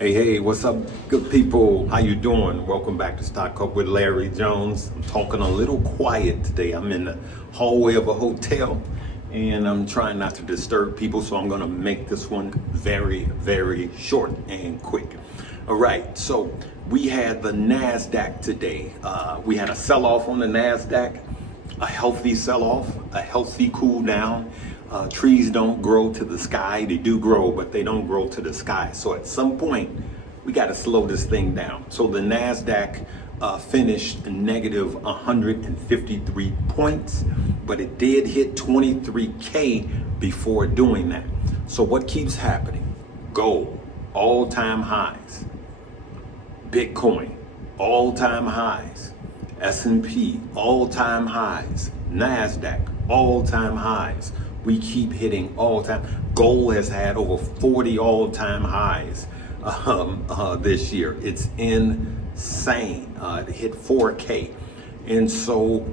Hey, what's up, good people? How you doing? Welcome back to Stock Up with Larry Jones. I'm talking a little quiet today. I'm in the hallway of a hotel and I'm trying not to disturb people, so I'm gonna make this one very, very short and quick. All right, so we had the NASDAQ today. We had a sell-off on the NASDAQ, a healthy sell-off, a healthy cool down. Trees don't grow to the sky. They do grow, but they don't grow to the sky. So at some point, we got to slow this thing down. So the NASDAQ finished negative 153 points, but it did hit 23K before doing that. So what keeps happening? Gold, all-time highs. Bitcoin, all-time highs. S&P, all-time highs. NASDAQ, all-time highs. We keep hitting all-time. Gold has had over 40 all-time highs this year. It's insane. It hit 4K. And so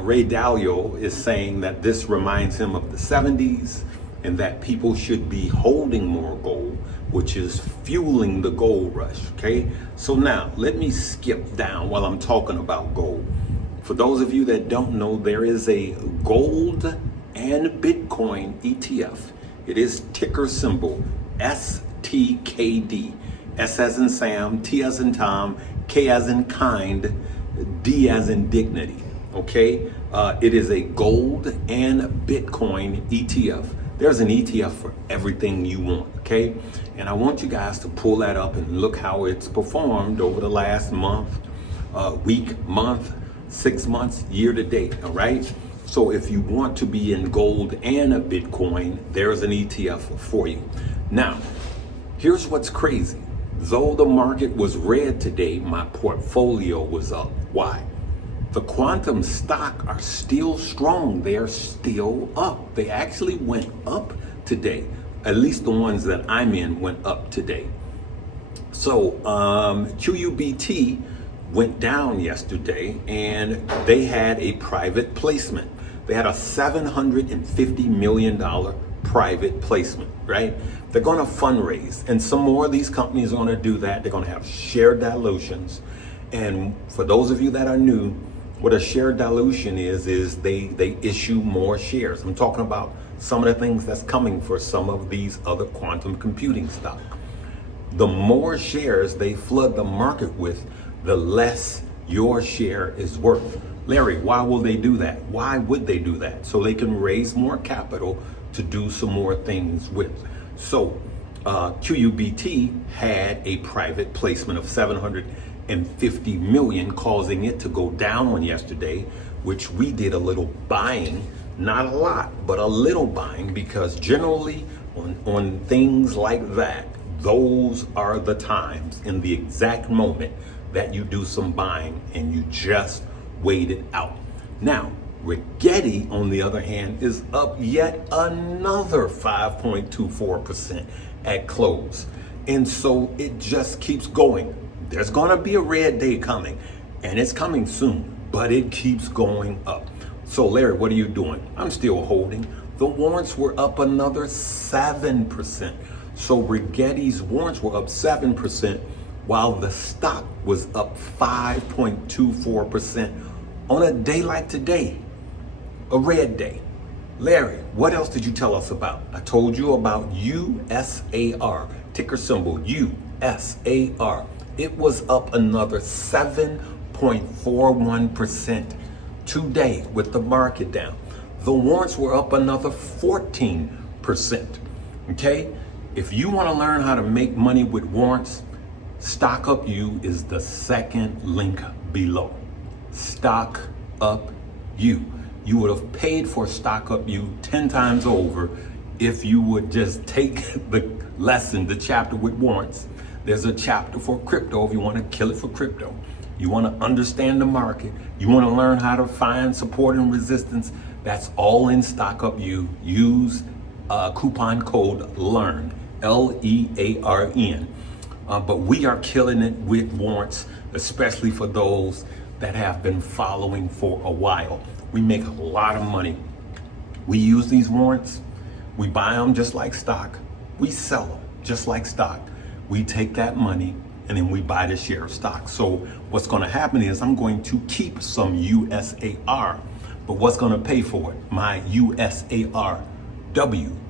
Ray Dalio is saying that this reminds him of the 70s and that people should be holding more gold, which is fueling the gold rush, okay? So now, let me skip down while I'm talking about gold. For those of you that don't know, there is a gold and Bitcoin ETF. It is ticker symbol STKD. S as in Sam, T as in Tom, K as in kind, D as in dignity, okay? It is a gold and Bitcoin ETF. There's an ETF for everything you want, okay? And I want you guys to pull that up and look how it's performed over the last month, week, month, 6 months, year to date, all right? So if you want to be in gold and a Bitcoin, there's an ETF for you. Now, here's what's crazy. Though the market was red today, my portfolio was up. Why? The quantum stock are still strong. They're still up. They actually went up today. At least the ones that I'm in went up today. So QUBT went down yesterday and they had a private placement. They had a $750 million private placement, right? They're going to fundraise, and some more of these companies are going to do that. They're going to have share dilutions. And for those of you that are new, what a share dilution is they issue more shares. I'm talking about some of the things that's coming for some of these other quantum computing stock. The more shares they flood the market with, the less your share is worth. Larry, why will they do that? Why would they do that? So they can raise more capital to do some more things with. So QUBT had a private placement of 750 million, causing it to go down on yesterday, which we did a little buying, not a lot, but a little buying, because generally on things like that, those are the times in the exact moment that you do some buying and you just wait it out. Now, Rigetti, on the other hand, is up yet another 5.24% at close. And so it just keeps going. There's gonna be a red day coming, and it's coming soon, but it keeps going up. So Larry, what are you doing? I'm still holding. The warrants were up another 7%. So Rigetti's warrants were up 7%, while the stock was up 5.24% on a day like today, a red day. Larry, what else did you tell us about? I told you about USAR, ticker symbol USAR. It was up another 7.41% today with the market down. The warrants were up another 14%, okay? If you wanna learn how to make money with warrants, Stock Up U is the second link below. Stock Up U. You would have paid for Stock Up U 10 times over if you would just take the lesson, the chapter with warrants. There's a chapter for crypto if you want to kill it for crypto. You want to understand the market. You want to learn how to find support and resistance. That's all in Stock Up U. Use coupon code LEARN, LEARN. But we are killing it with warrants, especially for those that have been following for a while. We make a lot of money. We use these warrants. We buy them just like stock. We sell them just like stock. we take that money and then we buy the share of stock. So what's going to happen is I'm going to keep some USAR, but what's going to pay for it? My USARW,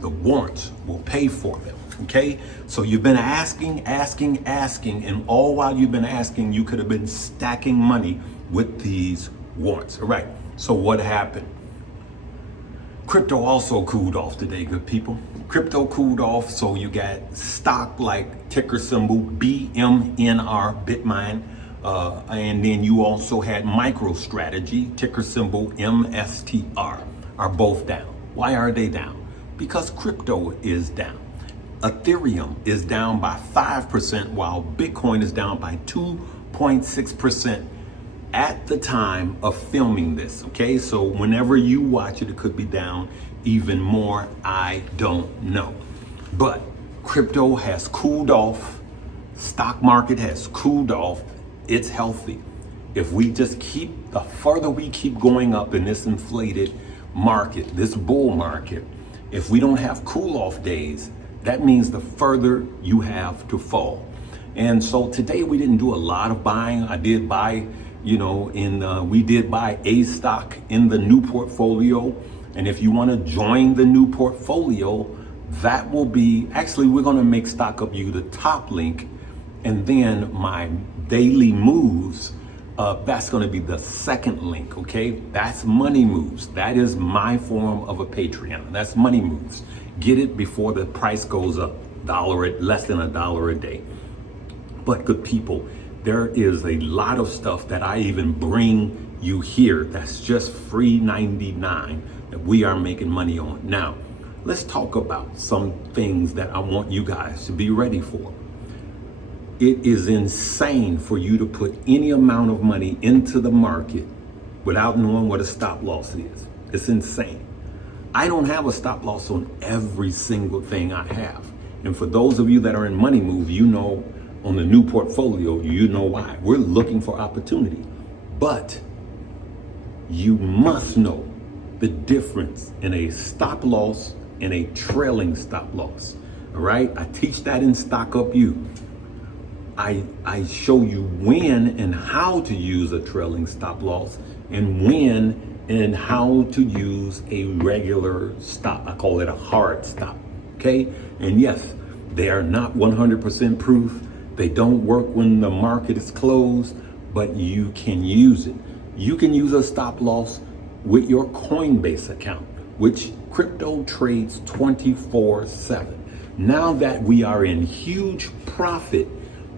the warrants, will pay for them. Okay, so you've been asking, and all while you've been asking, you could have been stacking money with these warrants. All right, so what happened? Crypto also cooled off today, good people. Crypto cooled off, so you got stock like ticker symbol BMNR, Bitmine, and then you also had MicroStrategy, ticker symbol MSTR, are both down. Why are they down? Because crypto is down. Ethereum is down by 5%, while Bitcoin is down by 2.6% at the time of filming this. Okay, so whenever you watch it, it could be down even more. I don't know. But crypto has cooled off. Stock market has cooled off. It's healthy. If we just keep, the further we keep going up in this inflated market, this bull market, if we don't have cool off days, that means the further you have to fall. And so today we didn't do a lot of buying. I did buy, we did buy a stock in the new portfolio. And if you want to join the new portfolio, that will be, actually, we're going to make Stock Up You the top link. And then my daily moves, that's going to be the second link. Okay, that's Money Moves. That is my form of a Patreon. That's Money Moves. Get it before the price goes up, less than $1 a day. But good people, there is a lot of stuff that I even bring you here that's just free 99 that we are making money on. Now, let's talk about some things that I want you guys to be ready for. It is insane for you to put any amount of money into the market without knowing what a stop loss is. It's insane. I don't have a stop loss on every single thing I have. And for those of you that are in Money Move, you know, on the new portfolio, you know why. We're looking for opportunity. But you must know the difference in a stop loss and a trailing stop loss. All right? I teach that in Stock Up You. I show you when and how to use a trailing stop loss, and when and how to use a regular stop. I call it a hard stop. Okay? And yes, they are not 100% proof. They don't work when the market is closed, but you can use it. You can use a stop loss with your Coinbase account, which crypto trades 24/7. Now that we are in huge profit,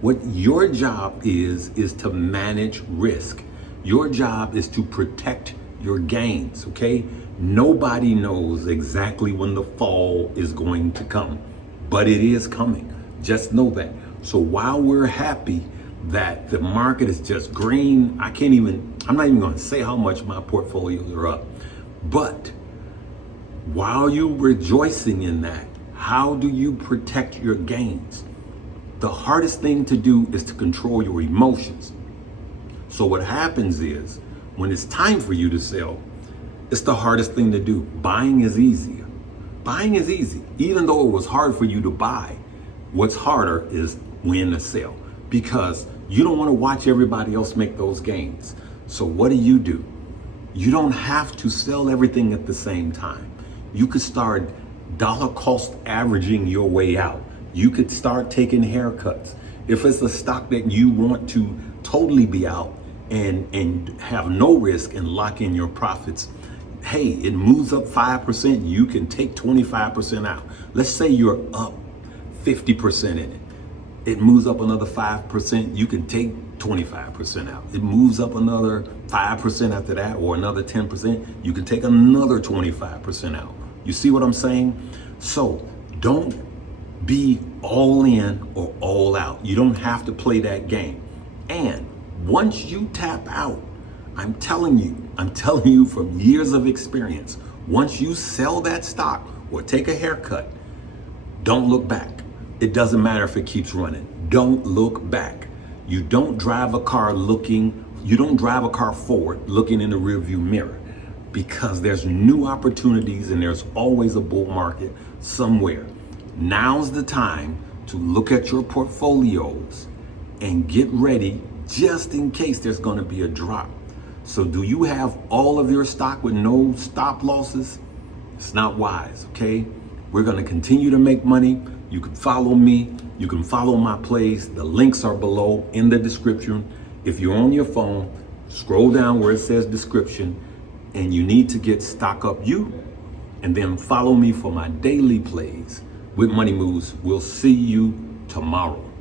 what your job is to manage risk. Your job is to protect your gains, okay? Nobody knows exactly when the fall is going to come, but it is coming. Just know that. So while we're happy that the market is just green, I'm not even gonna say how much my portfolios are up, but while you're rejoicing in that, how do you protect your gains? The hardest thing to do is to control your emotions. So what happens is, when it's time for you to sell, it's the hardest thing to do. Buying is easier. Buying is easy. Even though it was hard for you to buy, what's harder is when to sell, because you don't want to watch everybody else make those gains. So what do? You don't have to sell everything at the same time. You could start dollar cost averaging your way out. You could start taking haircuts. If it's a stock that you want to totally be out and have no risk and lock in your profits, hey, it moves up 5%, you can take 25% out. Let's say you're up 50% in it. It moves up another 5%, you can take 25% out. It moves up another 5% after that, or another 10%, you can take another 25% out. You see what I'm saying? So don't be all in or all out. You don't have to play that game. And once you tap out, I'm telling you from years of experience, once you sell that stock or take a haircut, don't look back. It doesn't matter if it keeps running. Don't look back. You don't drive a car forward looking in the rearview mirror, because there's new opportunities and there's always a bull market somewhere. Now's the time to look at your portfolios and get ready just in case there's going to be a drop. So do you have all of your stock with no stop losses? It's not wise, okay? We're going to continue to make money. You can follow me. You can follow my plays. The links are below in the description. If you're on your phone, scroll down where it says description and you need to get Stock Up You, and then follow me for my daily plays with Money Moves. We'll see you tomorrow.